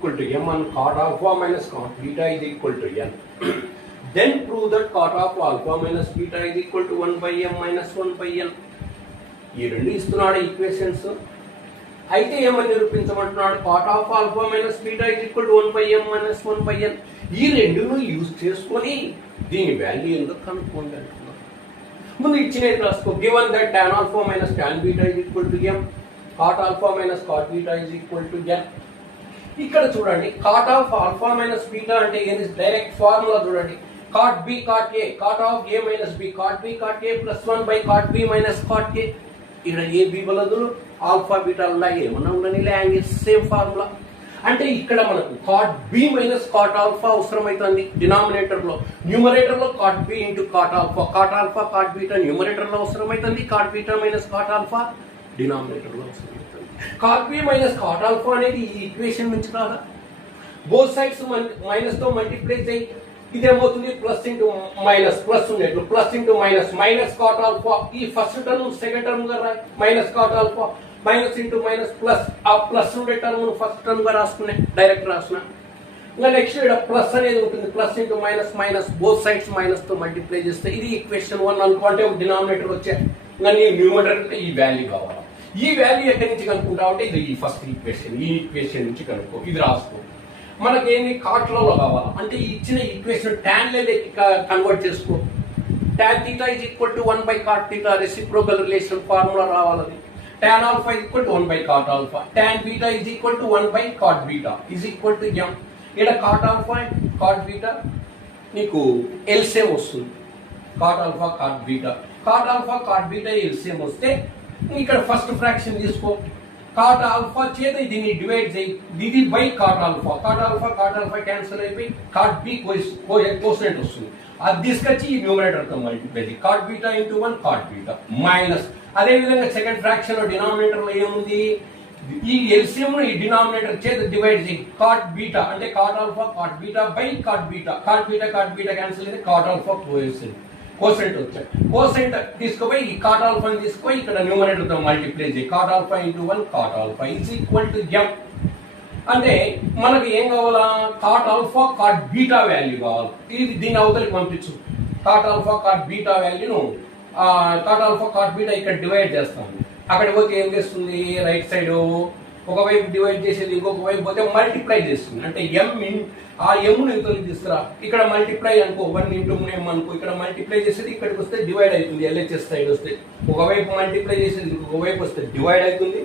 equal to m and cot alpha minus cot beta is equal to n. Then prove that cot of alpha minus beta is equal to 1 by m minus 1 by n. ఈ రెండు ఇస్తున్నాడు equations. అయితే ఏమని నిరూపించమంటున్నాడు? cot of alpha minus beta is equal to 1 by m minus 1 by n. ఈ రెండును use చేసుకొని దీని value ఏందో కనుక్కోండి అంటున్నాడు. ముందు ఇచ్చిన రాసుకో. Given that tan alpha minus tan beta is equal to m, cot alpha minus cot beta is equal to n. ఇక్కడ చూడండి, cot of alpha minus beta అంటే ఏంది? డైరెక్ట్ ఫార్ములా చూడండి. cot b cot a, cot of a minus b, cot b cot a plus 1 by cot b minus cot a. ఇక్కడ A B బదులు alpha beta ఉన్నాయి, ఏమన్నా ఉండని angles, same formula. అంటే ఇక్కడ మనకు cot b minus cot alpha అవసరమవుతుంది denominator లో. న్యూమరేటర్ లో cot b into cot alpha, cot alpha cot beta numerator లో అవసరమవుతుంది, cot beta minus cot alpha denominator లో అవసరమవుతుంది. cot b minus cot alpha అనేది ఈ ఈక్వేషన్ నుంచి రాదా? బోత్ సైడ్స్ మైనస్ తో మల్టిప్లై చేయి, ఇదేమవుతుంది? ప్లస్ ఇంటూ మైనస్, ప్లస్ ఉండేట్లు plus into minus, minus cot alpha. ఈ ఫస్ట్ టర్మ్ సెకండ్ టర్మ్ గా రాయి, minus cot alpha, minus into minus plus. ఆ ప్లస్ ఉండే టర్మ్ ఫస్ట్ టర్మ్ గా రాసుకునే, డైరెక్ట్ రాసిన. ఇంకా నెక్స్ట్ ఇక్కడ ప్లస్ అనేది ఉంటుంది, plus into minus minus, both sides minus తో మల్టిప్లై చేస్తే ఇది ఈక్వేషన్ 1 అనుకుంటే డినామినేటర్ వచ్చే. ఇంకా నీ న్యూమరేటర్ ఈ వాల్యూ కావాలి. ఈ వాల్యూ ఎక్కడి నుంచి కనుక్కుంటావు అంటే ఇది ఈ ఫస్ట్ ఈక్వేషన్, ఈ ఈక్వేషన్ నుంచి కనుక్కో, ఇది రాసుకో. మనకేంది? కాట్లలో కావాలి అంటే ఇచ్చిన ఈక్వేషన్ tan లోకి కన్వర్ట్ చేసుకో. tan theta is equal to 1 by cot theta, reciprocal relation formula రావాలి. tan alpha is equal to 1 by cot alpha, tan beta is equal to 1 by cot beta is equal to m. ఇక్కడ cot alpha cot beta నీకు LCM వస్తుంది. cot alpha cot beta, cot alpha cot beta LCM వస్తే ఇక్కడ first fraction తీసుకో. cot alpha చేత దీన్ని divide చేయి, ఇది by cot alpha, cot alpha cancel అయిపోయి cot b కోసెంట్ వస్తుంది. అది తీసుకొచ్చి ఈ న్యూమరేటర్ తో మల్టిప్లై చేయి, cot beta into 1 cot beta minus. అదే విధంగా సెకండ్ ఫ్రాక్షన్ లో డినామినేటర్ లో ఏముంది? ఈ ఎల్సిఎం ను ఈ డినామినేటర్ చేత డివైడ్ చేయి, cot బీటా అంటే cot alpha cot beta by cot beta cancel అయితే cot ఆల్ఫా కోసెంట్ వచ్చాయి. కోసెంట్ తీసుకుపోయి ఈ cot ఆల్ఫాని తీసుకుపోయి ఇక్కడ న్యూమరేటర్ తో మల్టిప్లై చేయి, cot alpha into 1 cot alpha is equal to m. అంటే మనకి ఏం కావాలా? cot alpha cot beta value కావాలి. ఇది దీన్ని అవతలికి పంపించు. cot ఆల్ఫా cot బీటా వాల్యూను cot ఆల్ఫా cot బీటా ఇక్కడ డివైడ్ చేస్తాను. అక్కడికి పోతే ఏం చేస్తుంది? రైట్ సైడ్ ఒకవైపు డివైడ్ చేసేది, ఇంకొక వైపు పోతే మల్టిప్లై చేస్తుంది. అంటే ఆ ఎమ్ను ఇతరులు తీసుకురా, ఇక్కడ మల్టిప్లై అనుకో, 1 ఇంటూ m అనుకో, ఇక్కడ మల్టిప్లై చేసేది ఇక్కడికి వస్తే డివైడ్ అవుతుంది. ఎల్హెచ్ఎస్ సైడ్ వస్తే ఒకవైపు మల్టిప్లై చేసేది ఇంకొక వైపు వస్తే డివైడ్ అవుతుంది.